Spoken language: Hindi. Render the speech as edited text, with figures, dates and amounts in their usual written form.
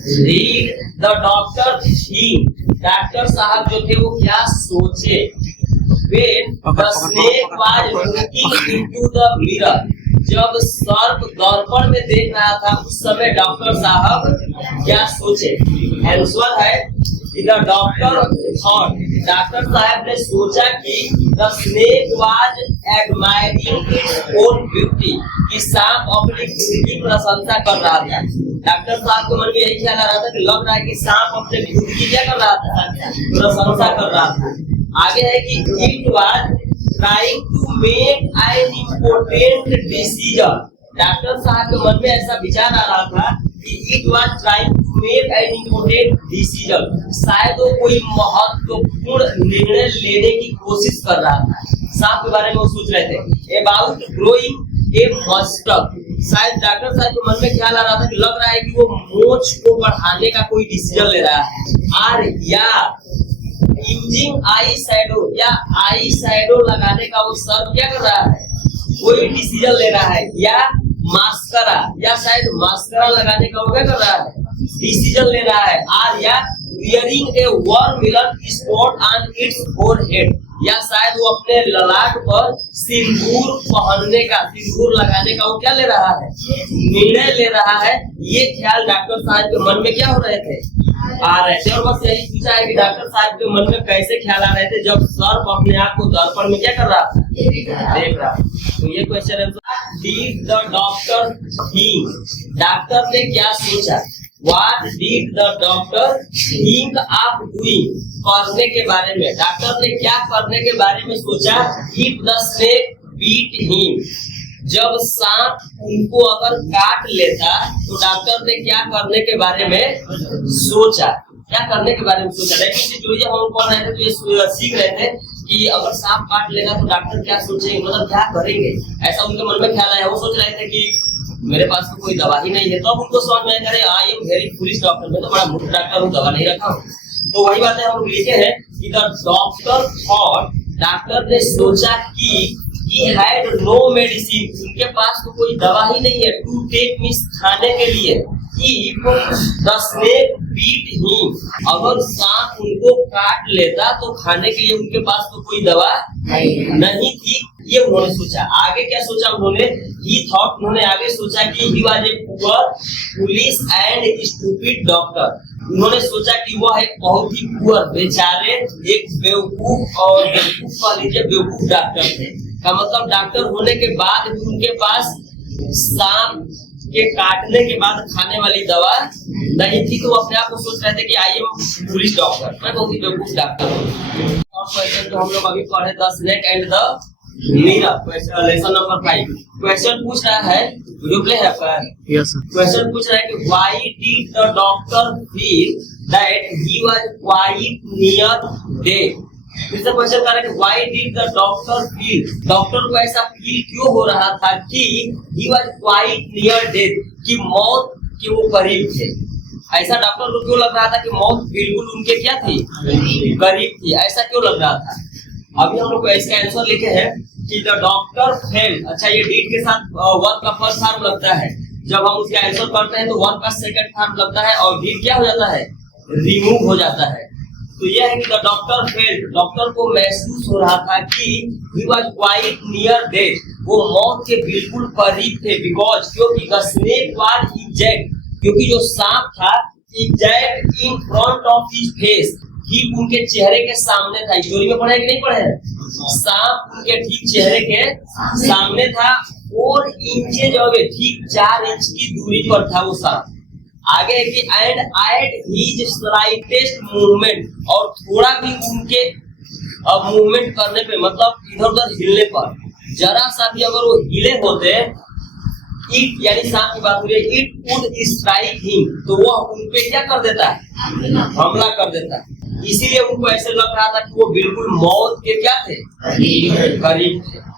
Read the doctor think, doctor साहब जो थे वो क्या सोचे। When the snake was looking into the mirror, जब सर्प दर्पण में देख रहा था उस समय डॉक्टर साहब क्या सोचे। आंसर है द डॉक्टर थॉट, डॉक्टर साहब ने सोचा कि the snake was admiring its own beauty, कि सांप अपनी ब्यूटी की प्रशंसा कर रहा था। डॉक्टर साहब के मन में यही ख्याल आ रहा था कि लग रहा है कि सांप अपने ब्यूटी की क्या कर रहा था, प्रशंसा कर रहा था। आगे है कि it was trying to make an important decision, doctor साहब के मन में ऐसा विचार आ रहा था कि it was trying to make an important decision, शायद वो कोई महत्वपूर्ण निर्णय लेने की कोशिश कर रहा था। सांप के बारे में वो सोच रहे थे। अबाउट ग्रोइंग ए मस्टक, शायद डॉक्टर साहब के मन में ख्याल आ रहा था कि लग रहा है कि वो मोछ को बढ़ाने का कोई डिसीजन ले रहा है। आर या यूजिंग आई शैडो, या आई शैडो लगाने का वो सर्प क्या कर रहा है, कोई डिसीजन ले रहा है। या मास्करा, या शायद मास्करा लगाने का वो क्या कर रहा है, डिसीजन ले रहा है। Are ya wearing a vermilion spot on its forehead, या शायद वो अपने ललाट पर सिंदूर पहनने का, सिंदूर लगाने का वो क्या ले रहा है, निर्णय ले रहा है। ये ख्याल डॉक्टर साहब के मन में क्या हो रहे थे, आ रहे थे। और बस यही पूछा है कि डॉक्टर साहब के मन में कैसे ख्याल आ रहे थे जब सर्प अपने आप को दर्पण में क्या कर रहा था, देख रहा। तो ये क्वेश्चन है, did the doctor think, doctor ने क्या सोचा। What did the doctor think of doing, करने के बारे में, डॉक्टर ने क्या करने के बारे में सोचा। If the snake bit him, जब सांप उनको अगर काट लेता तो डॉक्टर ने क्या करने के बारे में सोचा, क्या करने के बारे में सोचा। लेकिन जो ये हम पढ़ रहे थे तो ये सीख रहे थे कि अगर सांप काट लेगा तो डॉक्टर क्या सोचेंगे, मतलब क्या करेंगे, ऐसा उनके मन में ख्याल आया। वो सोच रहे थे कि मेरे पास तो कोई दवा ही नहीं है। तो अब उनको समझ में आया, I am very foolish doctor, मैं तो बड़ा मूर्ख डॉक्टर हूँ, दवा नहीं रखा हूँ। तो वही बात है हम लोग लिखे हैं कि द डॉक्टर थॉट, डॉक्टर ने सोचा कि he had no medicine, उनके पास तो कोई दवा ही नहीं है, to take means खाने के लिए। If the snake bit him, अगर सांप उनको काट लेता तो खाने के लिए उनके पास तो कोई दवा नहीं थी। ये उन्होंने सोचा। आगे क्या सोचा उन्होंने, he thought, उन्होंने आगे सोचा कि he was a poor, foolish and stupid doctor, उन्होंने सोचा कि वह एक बहुत ही पुअर, बेचारे, एक बेवकूफ और बेवकूफ कह लीजिए बेवकूफ डॉक्टर थे। का मतलब डॉक्टर होने के बाद भी उनके पास सांप के काटने के बाद खाने वाली दवा नहीं थी। तो वो अपने आप को सोच रहे थे कि आई एम पुलिस डॉक्टर, मैं बहुत ही बेवकूफ डॉक्टर हूँ। और क्वेश्चन जो हम लोग अभी पढ़े, the snake and the mirror, lesson number 5। Question पूछ रहा है, रिप्ले है पर क्वेश्चन पूछ रहा है कि why did the doctor feel that he was quite near death. फिर से क्वेश्चन कर रहा है कि why did the doctor feel, doctor को ऐसा फील क्यों हो रहा था कि he was quite near death, कि मौत के वो करीब थे। ऐसा डॉक्टर को क्यों लग रहा था कि मौत बिल्कुल उनके क्या थी, करीब थी, ऐसा क्यों लग रहा था। अभी हम लोग इसका आंसर लिखे हैं कि द डॉक्टर फेल। अच्छा, ये डिड के साथ वर्ब का फर्स्ट फॉर्म लगता है, जब हम उसका आंसर करते हैं तो वर्ब का सेकंड फॉर्म लगता है और डिड क्या हो जाता है, रिमूव हो जाता है। तो यह है कि द डॉक्टर फेल, डॉक्टर को महसूस हो रहा था कि he was quite near death, वो मौत के बिल्कुल करीब थे। बिकॉज, क्योंकि द स्नेक वाज एग्जैक्ट, क्योंकि जो सांप था exact in front of his face, ही उनके चेहरे के सामने था। स्टोरी में पढ़े कि नहीं पढ़े, सांप उनके ठीक चेहरे के सामने था। 4 इंचेज अवे, ठीक 4 इंच की दूरी पर था वो सांप। आगे है कि and at his slightest movement, और थोड़ा भी उनके मूवमेंट करने पे, मतलब इधर उधर हिलने पर, जरा सा भी अगर वो हिले होते, इट यानी सांप की बात हो रही है, इट वुड स्ट्राइक हिम, तो वो उनपे क्या कर देता है, हमला कर देता है। इसीलिए उनको ऐसे लग रहा था कि वो बिल्कुल मौत के क्या थे, करीब थे।